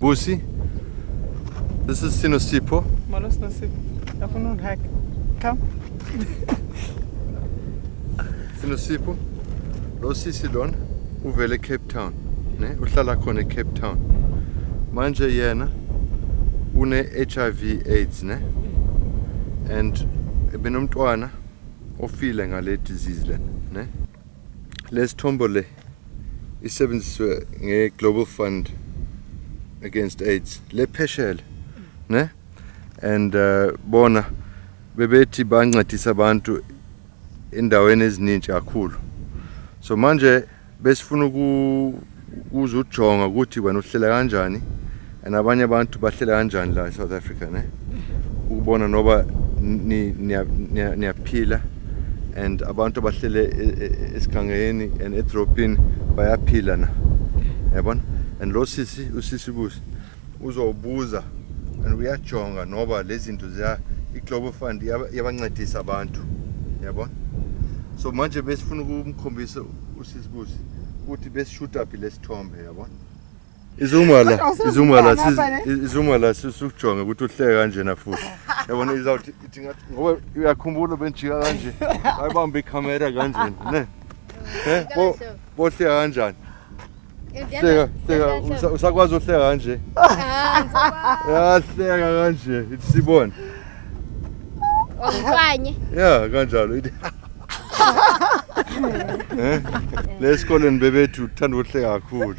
Busi, this is Sine sipho. Malos na sipho. Afuna hack. Come. Sine sipho. Lo sisi lona uvele Cape Town, ne? Uhlala khona eCape Town. Manje yena une HIV AIDS, ne? And benomntwana ofile ngale disease le, ne? Lesithombo le isebenziswe nge-Global Fund Against AIDS le pheshele, ne? And bona bebethi bancedisa abantu endaweni eziningi kakhulu. So manje besifuna ukuzojonga ukuthi wena uhlela kanjani and abanye abantu bahlela kanjani la eSouth Africa, ne? Ukubona noba niyaphila and abantu bahlele esikhangeni and edropini bayaphila na, yabona? And lo sisi usisi Busi uzobuza and uyajonga noba lezi zinto ziya i-Global Fund yabancedisa abantu, yabona? So manje besifuna ukumkhombisa usisi Busi ukuthi besishoota phi lesithombe, yabona? Izuma la sisukujonga ukuthi uhleke kanje na futhi, yabona? Izawuthi ithi ngathi ngoba uyakhumbula benjika kanje ayibambe ikhamera kanje, ne? Bohleka kanjani? Hleka usakwazi uhleka kanje? Yahleka kanje ithi sibone. Ongqanye. Yeah, kanjalo ithi. Lesikoleni bebethu uthanda uhleka kakhulu.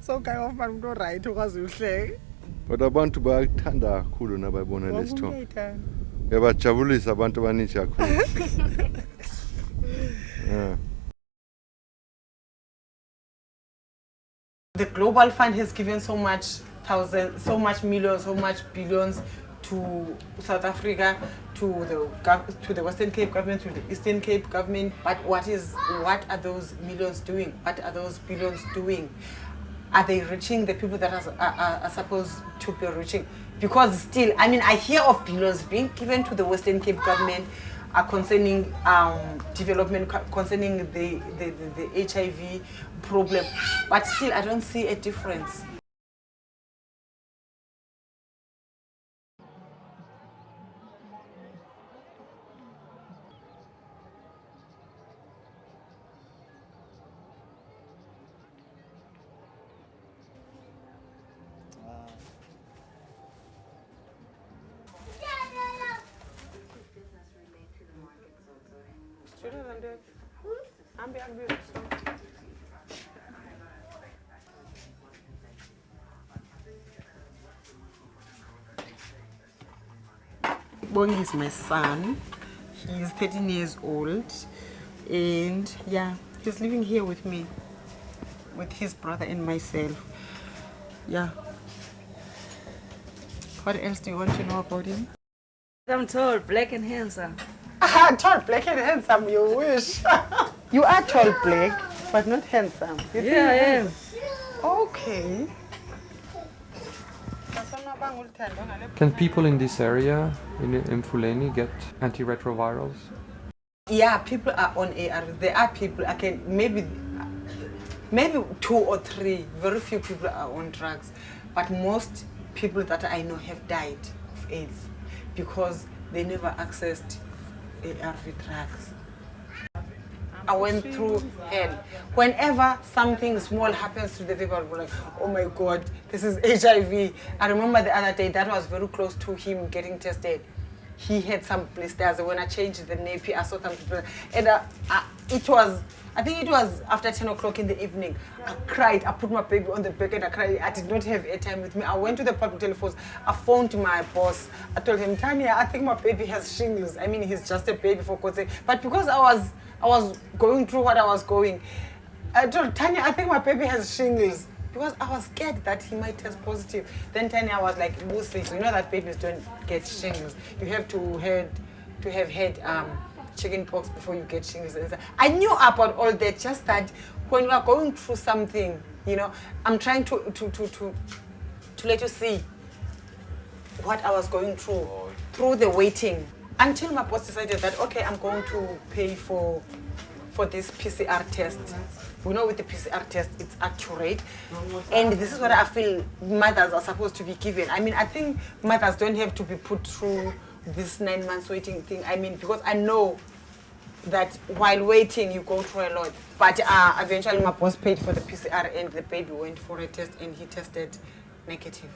So guy of man umuntu right ukwazi uhleke. Kodwa abantu bayakuthanda kakhulu nabayibona lesithombe. Yabajabulisa abantu abaningi kakhulu. Yeah. The Global Fund has given so much millions, so much billions to South Africa, to the Western Cape government, to the Eastern Cape government. But what are those millions doing? What are those billions doing? Are they reaching the people that are supposed to be reaching? Because still, I mean, I hear of billions being given to the Western Cape government concerning development, concerning the HIV problem, but still I don't see a difference. Bongi is my son. He's 13 years old, and yeah, he's living here with me, with his brother and myself. Yeah. What else do you want to know about him? I'm tall, black and handsome. Tall, black and handsome, you wish. You are tall, black, but not handsome. Yeah, I am. Okay. Can people in this area, in Mfuleni, get antiretrovirals? Yeah, people are on ARV. There are people, I can, maybe 2 or 3, very few people are on drugs. But most people that I know have died of AIDS because they never accessed ARV drugs. I went through hell. Whenever something small happens to the people, I'm like, oh my God, this is HIV. I remember the other day, that was very close to him getting tested. He had some blisters. When I changed the nappy, I saw some people. And I think it was after 10 o'clock in the evening. I cried. I put my baby on the back and I cried. I did not have airtime with me. I went to the public telephones. I phoned my boss. I told him, Tanya, I think my baby has shingles. I mean, he's just a baby, for God's sake. But because I was going through what I was going, I told Tanya, I think my baby has shingles. Because I was scared that he might test positive. Then Tanya was like, Lucy, you know that babies don't get shingles. You have to have had chicken pox before you get shingles. I knew about all that, just that when you are going through something, you know, I'm trying to let you see what I was going through the waiting. Until my boss decided that, okay, I'm going to pay for for this PCR test. We know with the PCR test, it's accurate. And this is what I feel mothers are supposed to be given. I mean, I think mothers don't have to be put through this 9 months waiting thing. I mean, because I know that while waiting, you go through a lot. But eventually my boss paid for the PCR and the baby went for a test and he tested negative.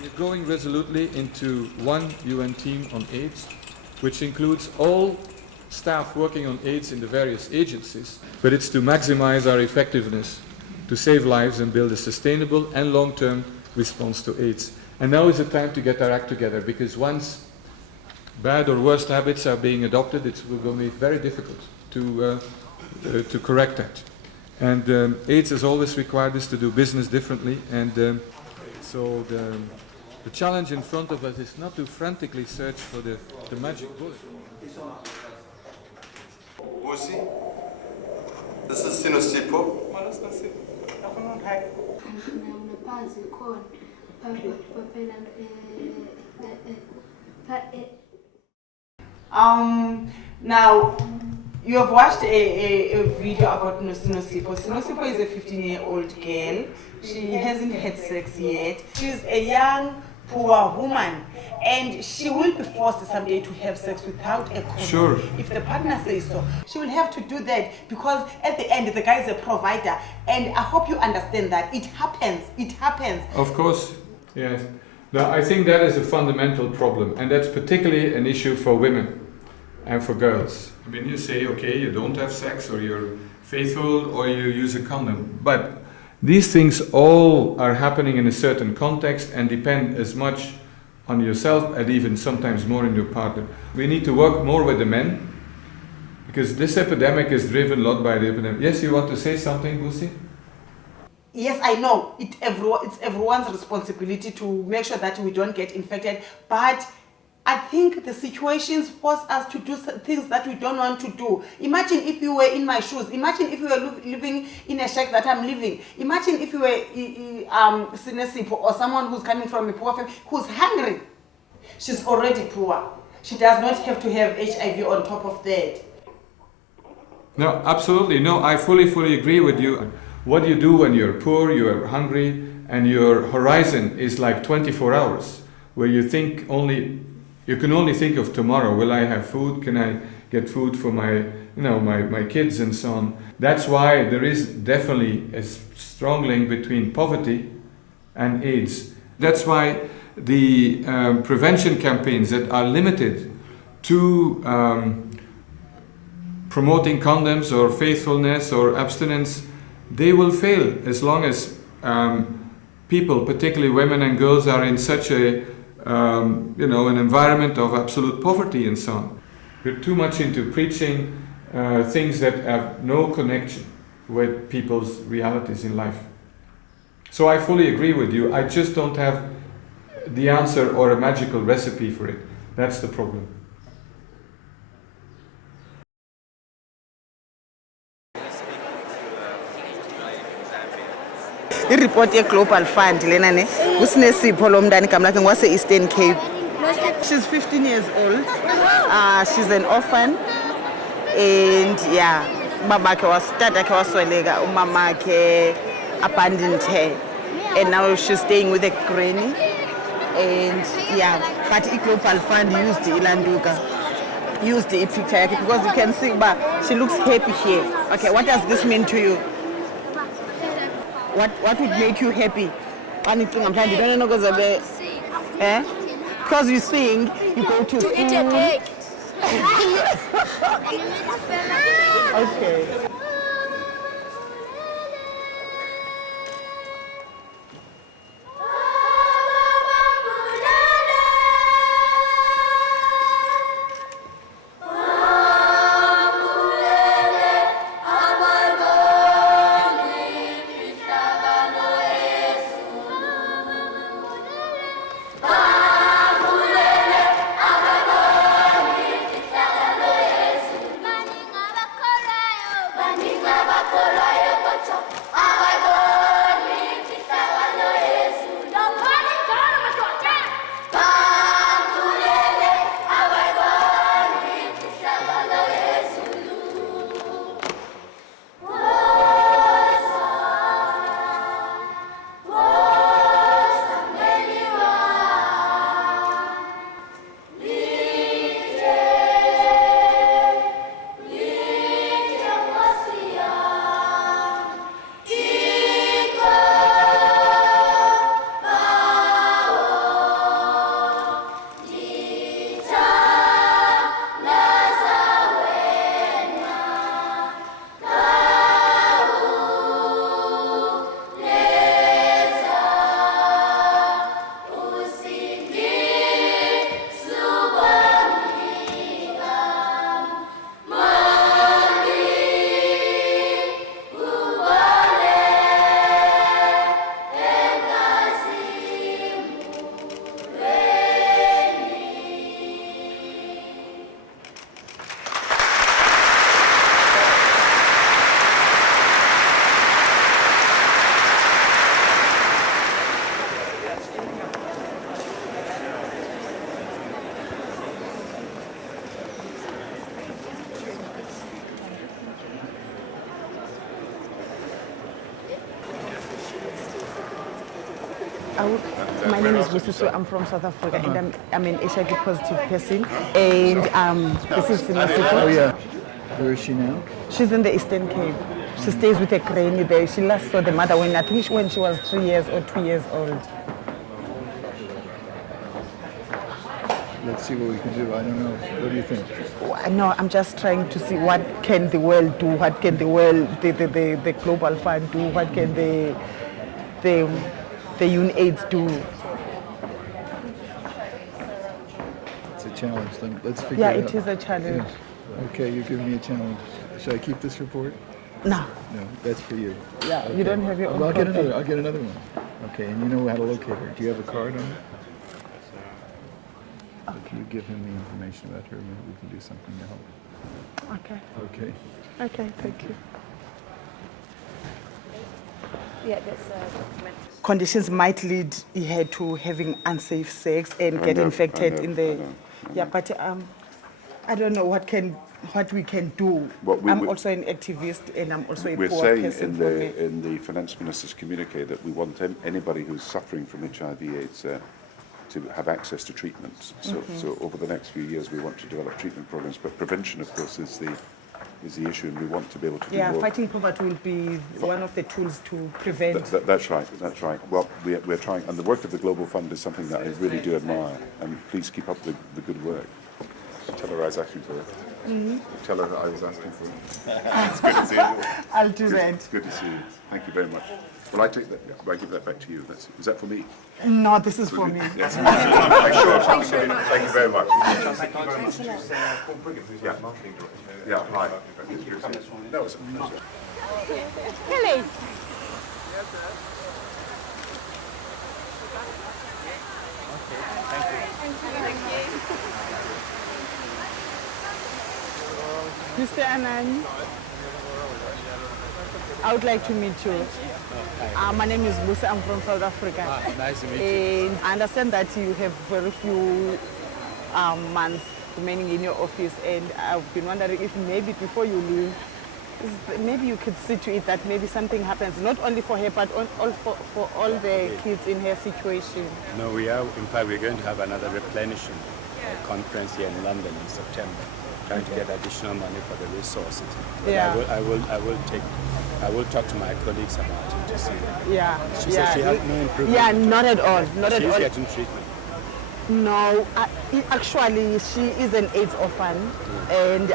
We're going resolutely into one UN team on AIDS, which includes all staff working on AIDS in the various agencies, but it's to maximize our effectiveness, to save lives and build a sustainable and long-term response to AIDS. And now is the time to get our act together, because once bad or worse habits are being adopted, it will going to be very difficult to correct that. And AIDS has always required us to do business differently, and so the challenge in front of us is not to frantically search for the magic bullet. Busi, this is Sine. Now, you have watched a video about Sipho. Sipho is a 15-year-old girl. She hasn't had sex yet. She's a young, poor woman, and she will be forced someday to have sex without a condom. Sure. If the partner says so, she will have to do that, because at the end the guy is a provider, and I hope you understand that it happens. It happens. Of course, yes. Now, I think that is a fundamental problem, and that's particularly an issue for women and for girls. I mean, you say, okay, you don't have sex, or you're faithful, or you use a condom, but these things all are happening in a certain context and depend as much on yourself and even sometimes more on your partner. We need to work more with the men, because this epidemic is driven a lot by the epidemic. Yes, you want to say something, Busi? Yes, I know. It's everyone's responsibility to make sure that we don't get infected, but I think the situations force us to do things that we don't want to do. Imagine if you were in my shoes. Imagine if you were living in a shack that I'm living. Imagine if you were Sine or someone who's coming from a poor family, who's hungry. She's already poor. She does not have to have HIV on top of that. No, absolutely. No, I fully agree with you. What you do when you're poor, you're hungry, and your horizon is like 24 hours, where you can only think of tomorrow. Will I have food? Can I get food for my kids and so on? That's why there is definitely a strong link between poverty and AIDS. That's why the prevention campaigns that are limited to promoting condoms or faithfulness or abstinence, they will fail as long as people, particularly women and girls, are in such an environment of absolute poverty and so on. We're too much into preaching things that have no connection with people's realities in life. So I fully agree with you. I just don't have the answer or a magical recipe for it. That's the problem. I-report ye-Global Fund lena ne kusine sipho lo mntana igama lakhe ngwase-Eastern Cape. She's 15 years old. She's an orphan, and yeah, tatakhe wasweleka, umamakhe abandoned her, and now she's staying with a granny. And yeah, but i-Global Fund used the picture because you can see she looks happy here. Okay, what does this mean to you? What would make you happy? Anything I'm trying to do, because you sing, you go to school. Eat a cake. Okay. My name is Busiso. I'm from South Africa, and I'm an HIV positive person. And this is sipho. Oh yeah. Where is she now? She's in the Eastern Cape. She stays with a granny there. She last saw the mother when she was 3 years or 2 years old. Let's see what we can do. I don't know. What do you think? No, I'm just trying to see what can the world do. What can the world, the Global Fund do? What can the UNAIDS do? It's a challenge. Let's figure Yeah, it out. it is a challenge. Yeah. Okay, you're giving me a challenge. Should I keep this report? No. No, that's for you. Yeah, Okay. you don't have your own Well, copy. I'll get another one. Okay, and you know how to locate her. Do you have a card on her? Can you give him the information about her? Maybe we can do something to help. Okay. Okay. Okay, thank you. Yeah, that's documentary. Conditions might lead her to having unsafe sex and get infected in the. Yeah, but I don't know what we can do. I'm also an activist and I'm also a We're poor saying person. in the Finance Minister's communique that we want anybody who's suffering from HIV/AIDS to have access to treatments. So over the next few years, we want to develop treatment programs. But prevention, of course, is the issue, and we want to be able to do more. Fighting poverty will be one of the tools to prevent. That's right. That's right. Well, we're trying, and the work of the Global Fund is something that I really do admire. And please keep up the good work. Tell her I was asking for it. Tell her I was asking for it. It's good to see you. I'll do that. It's good to see you. Thank you very much. Well, I take that. I give that back to you. Was that for me? No, this is for me. Yes. Thank you very much. Yeah. Hi. No, it's a pleasure. Really? Mr. Anani, I would like to meet you. My name is Lucy. I'm from South Africa. Nice to meet you. And I understand that you have very few months remaining in your office, and I've been wondering if maybe before you leave, maybe you could see to it that maybe something happens, not only for her, but for all the kids in her situation. No, we are. In fact, we're going to have another replenishing conference here in London in September, trying to get additional money for the resources. But I will talk to my colleagues about it to see. Yeah. She said she had no improvement. Yeah, not at all. Not at all. She's getting treatment. No, actually, she is an AIDS orphan, and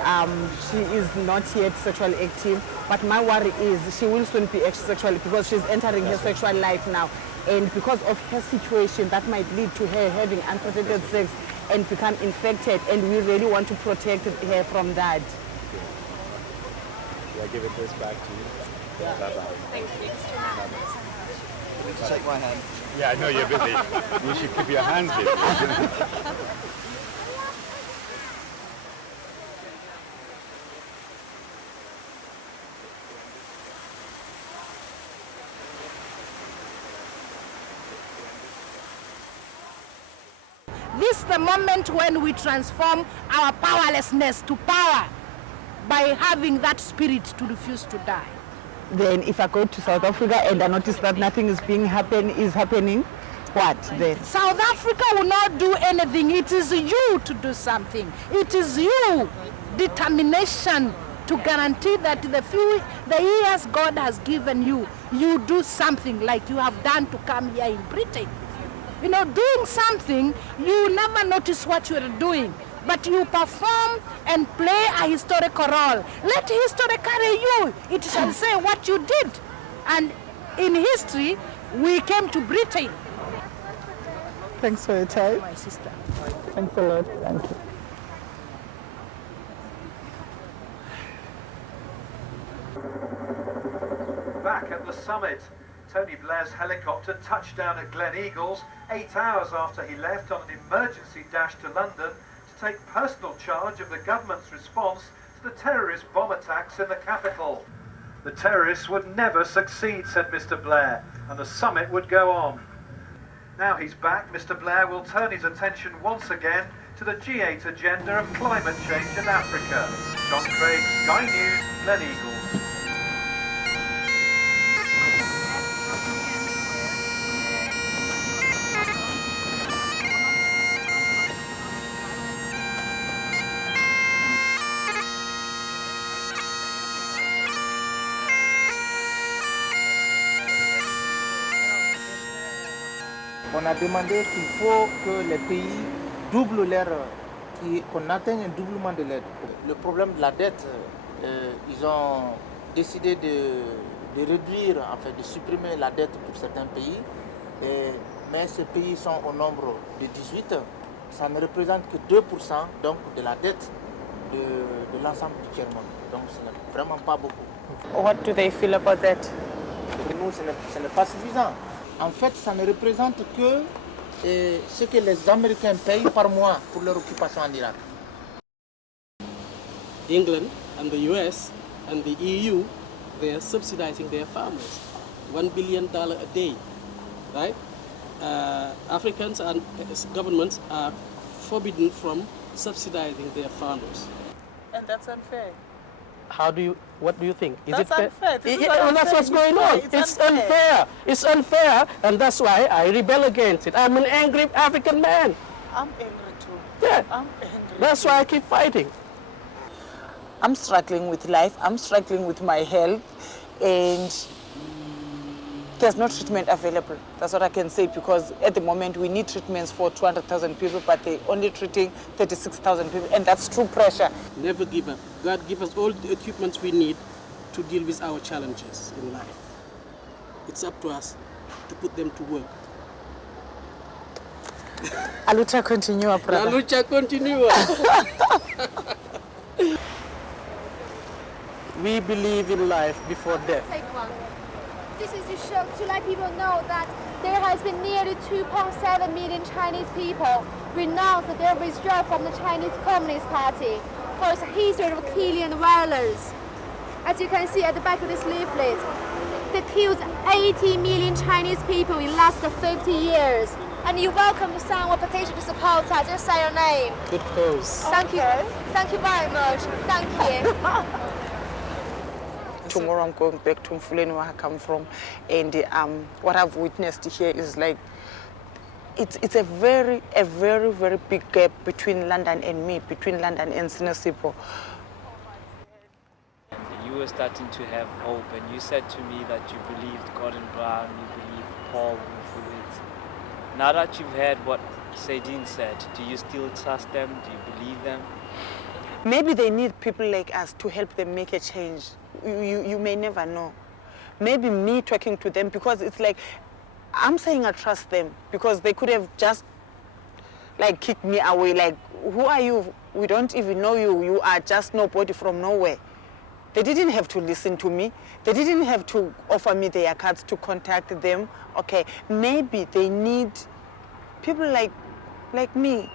she is not yet sexually active. But my worry is she will soon be sexually, because she's entering her sexual life now. And because of her situation, that might lead to her having unprotected sex and become infected. And we really want to protect her from that. I'll give it this back to you. Yeah. Bye-bye. Thank you. You need to shake my hand. Yeah, I know you're busy. You should keep your hands busy. This is the moment when we transform our powerlessness to power by having that spirit to refuse to die. Then if I go to South Africa and I notice that nothing is happening, what then? South Africa will not do anything. It is you to do something. It is you determination to guarantee that the years God has given you, you do something like you have done to come here in Britain. You know, doing something, you never notice what you are doing, but you perform and play a historical role. Let history carry you. It shall say what you did. And in history, we came to Britain. Thanks for your time. My sister. Thanks a lot. Thank you. Back at the summit, Tony Blair's helicopter touched down at Glen Eagles 8 hours after he left on an emergency dash to London to take personal charge of the government's response to the terrorist bomb attacks in the capital. The terrorists would never succeed, said Mr. Blair, and the summit would go on. Now he's back, Mr. Blair will turn his attention once again to the G8 agenda of climate change in Africa. John Craig, Sky News, Glen Eagles. On a demandé qu'il faut que les pays doublent leur... qu'on atteigne un doublement de l'aide. Le problème de la dette, ils ont décidé de réduire, enfin de supprimer la dette pour certains pays. Mais ces pays sont au nombre de 18. Ça ne représente que 2% donc, de la dette de l'ensemble du tiers-monde. Donc ce n'est vraiment pas beaucoup. What do they feel about that? Pour nous, ce n'est pas suffisant. En fait, ça ne représente que ce que les Américains payent par mois pour leur occupation en Irak. England and the US and the EU, they are subsidizing their farmers. $1 billion a day, right? Africans and governments are forbidden from subsidizing their farmers. And that's unfair. What do you think? Is That's it fair? unfair. This is what I'm That's what's saying. going on. It's unfair. It's unfair, and that's why I rebel against it. I'm an angry African man. I'm angry too. Yeah. I'm angry. That's why I keep fighting. I'm struggling with life. I'm struggling with my health, and there's no treatment available. That's what I can say, because at the moment we need treatments for 200,000 people, but they're only treating 36,000 people, and that's true pressure. Never give up. God give us all the equipment we need to deal with our challenges in life. It's up to us to put them to work. A lucha continua, brother. La lucha continua. We believe in life before death. Take one. This is to let people know that there has been nearly 2.7 million Chinese people renounced their withdrawal from the Chinese Communist Party for its history of killing and violence. As you can see at the back of this leaflet, they killed 80 million Chinese people in the last 50 years. And you're welcome to sign a petition to support us. Just say your name. Good cause. Thank you. Thank you very much. Thank you. Tomorrow I'm going back to Mfuleni, where I come from, and what I've witnessed here is like, it's a very big gap between London and me, between London and Sine. You were starting to have hope, and you said to me that you believed Gordon Brown, you believed Paul Mufuleni. Now that you've heard what Sadine said, do you still trust them? Do you believe them? Maybe they need people like us to help them make a change. You may never know. Maybe me talking to them, because it's like, I'm saying I trust them, because they could have just like kicked me away, like, who are you? We don't even know you. You are just nobody from nowhere. They didn't have to listen to me. They didn't have to offer me their cards to contact them. Okay, maybe they need people like me